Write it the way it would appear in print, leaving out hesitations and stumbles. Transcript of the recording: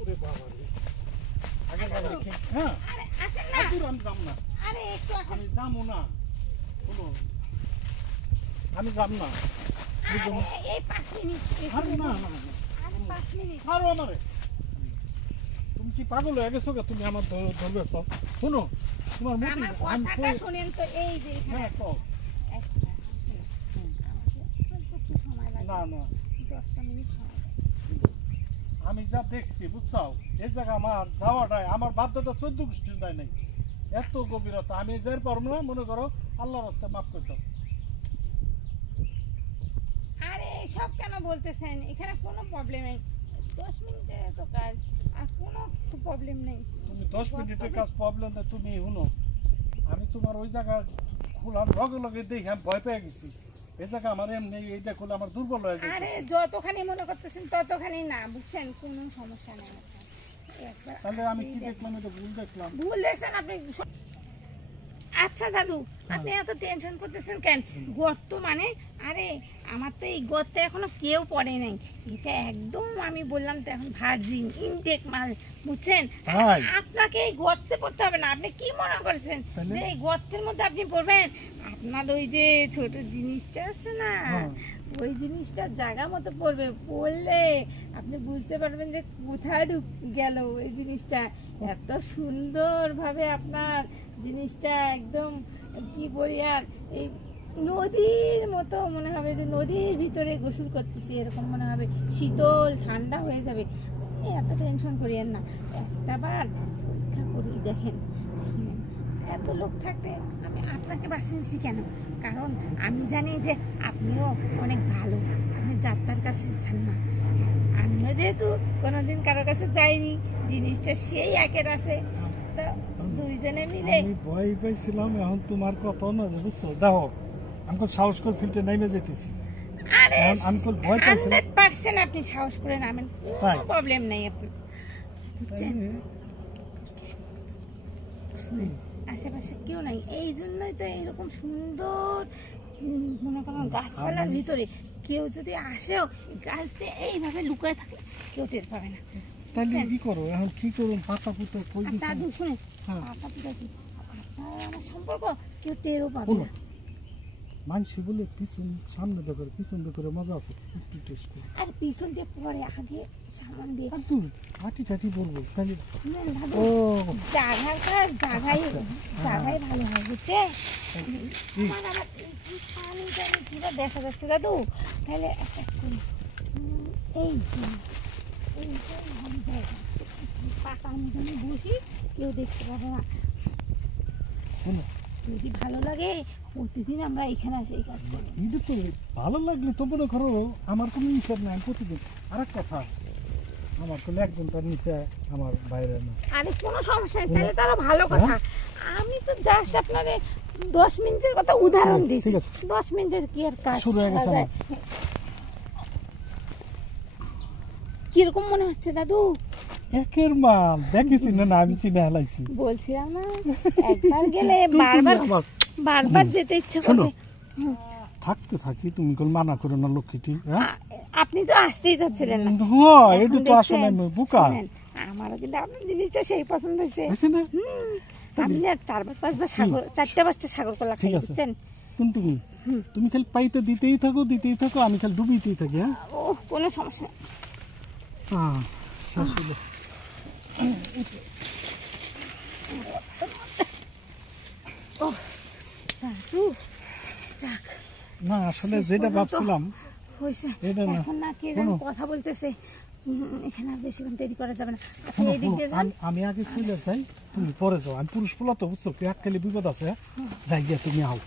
ওরে বাবা রে আগে যাবে কি হ্যাঁ আরে আসেন না আমি যাব না আরে একটু আসেন আমি যাবো না বলো আমি যাব না এই 5 মিনিট আরে না না আরে 5 মিনিট আরো আমারে তুমি কি পাগল হয়ে গেছো কে তুমি আমার ধরবেছ শুনো তোমার মুখ আমার কথাটা শুনেন তো এই যে হ্যাঁ কও না না 10 মিনিট সময় আমি যা দেখছি বুঝছো এই জায়গা আমার যাওয়াটাই আমার বাধ্যতা 14 গোষ্ঠীর যায় নাই এত গভীরতা আমি যাই পারবো না মনে করো আল্লাহর রাস্তায় মাফ করে দাও আরে সব কেন বলতেছেন এখানে কোনো প্রবলেম নেই 10 মিনিটে তো কাজ আর কোনো কিছু প্রবলেম নেই তুমি 10 মিনিটের কাজ প্রবলেম না তুমি শুনো আমি তোমার ওই জায়গা খোলার লগে লগে দেখি আমি ভয় পেয়ে গেছি এই জায়গা আমার এমনি এইটা খুলে আমার দুর্বল হয়ে যায় আরে যতখানি মনে করতেছেন ততখানি না বুঝছেন কোনো সমস্যা নেই তাহলে আমি কি দেখলাম এটা ভুল দেখলাম ভুল দেখছেন আপনি আচ্ছা দাদু আপনি এত টেনশন করতেছেন কেন গর্ত মানে আরে আমার তো এই গর্তে এখনো কেউ পড়ে নাই এটা একদম আমি বললাম তো এখন ভার্জিন ইনটেক মাল বুঝছেন আপনাকে এই গর্তে পড়তে হবে না আপনি কি মনে করছেন যে এই গর্তের মধ্যে আপনি পড়বেন আপনার ওই যে ছোট জিনিসটা আছে না ওই জিনিসটা জায়গা মতো পড়বে পড়লে আপনি বুঝতে পারবেন যে কোথায় গেল ওই জিনিসটা এত সুন্দর ভাবে আপনার জিনিসটা একদম কি বলি আর এই নদীর মতো মনে হবে যে নদীর ভিতরে গোসল করতেছি এরকম মনে হবে শীতল ঠান্ডা হয়ে যাবে এত টেনশন করিয়েন না একটা বার পরীক্ষা করি দেখেন শুনেন এত লোক থাকতে আমি আপনাকে বাঁচিয়েছি কেন কারণ আমি জানি যে আপনিও অনেক ভালো আপনি যাত্রার কাছে যান না আমিও যেহেতু কোনোদিন কারোর কাছে যাইনি জিনিসটা সেই একের আছে তো দুইজনে মিলে আমি ভয় পাইছিলাম এখন তোমার কথা না বুঝছো দেখো আমি সাহস করে ফিল্টে নেমে যেতেছি আরে আমি তো ভয় পাইছিলাম 100% আপনি সাহস করে নামেন কোনো প্রবলেম নাই আপনি বুঝছেন আশেপাশে কেউ নাই এই জন্যই তো এইরকম সুন্দর মনে করেন গাছপালার ভিতরে কেউ যদি আসেও গাছতে এইভাবে লুকায় থাকে কেউ টের পাবে না তাহলে কি করো এখন কি করুন পাতা পুতা কই দিছেন দাদু শুনে পাতা পুতা কি আপনার আমার সম্পর্ক কেউ টেরও পাবে না মানসি বলে পিছন সামনে করে পিছন করে মজা আছে একটু টেস্ট করে আর পিছন দিয়ে পরে আগে সামান দিয়ে কিন্তু হাঁটি টাটি বলবো তাহলে ও জায়গার কাজ জায়গায় ভালো হয় বুঝছে আমার আবার পানি টানি পুরো দেখা যাচ্ছে দাদু তাহলে একটা এই ভালো জায়গা পাকার মতন বসি কেউ দেখতে পাবে না যদি ভালো লাগে প্রতিদিন আমরা এখানে আসে এই কাজ করি কিন্তু তো ভালো লাগলে তো মনে করো আমার কোনো হিসাব নাই প্রতিদিন আরেক কথা আমার কোনো একজন তার নিচে আমার বাইরে না আরে কোনো সমস্যা নেই তাহলে তারও ভালো কথা আমি তো জাস্ট আপনারে 10 মিনিটের কথা উদাহরণ দিয়েছি 10 মিনিটের কি আর কাজ শুরু হয়ে গেছে কিরকম মনে হচ্ছে দাদু একের মাল দেখেছি না আমি চিনে হালাইছি বলছিলাম না একবার গেলে বারবার যেতে ইচ্ছে করে থাকতে থাকি তুমি কোন মানা করো না লক্ষ্মীটি আপনি তো আসতেই যাচ্ছিলেন না হ্যাঁ এটা তো আসলে বুকা আমারও কিন্তু আপনার জিনিসটা সেই পছন্দ হয়েছে আমি আর 4-5 সাগর 4-5টা সাগর কলা খাই বুঝছেন তুমি তুমি খালি পাইতে দিতেই থাকো আমি খালি ডুবিতেই থাকি হ্যাঁ ও কোনো সমস্যা হ্যাঁ শেষ হলো না আসলে যেটা ভাবছিলাম এটা না এখন না কে জানি কথা বলতেছে এখানে আর বেশিক্ষণ দেরি করা যাবে না আপনি এই দিক দিয়ে যান আমি আগে চলে যাই তুমি পরে যাও আমি পুরুষ পোলা তো বুঝছো পেট খালি বিপদ আছে যাই গিয়া তুমি আও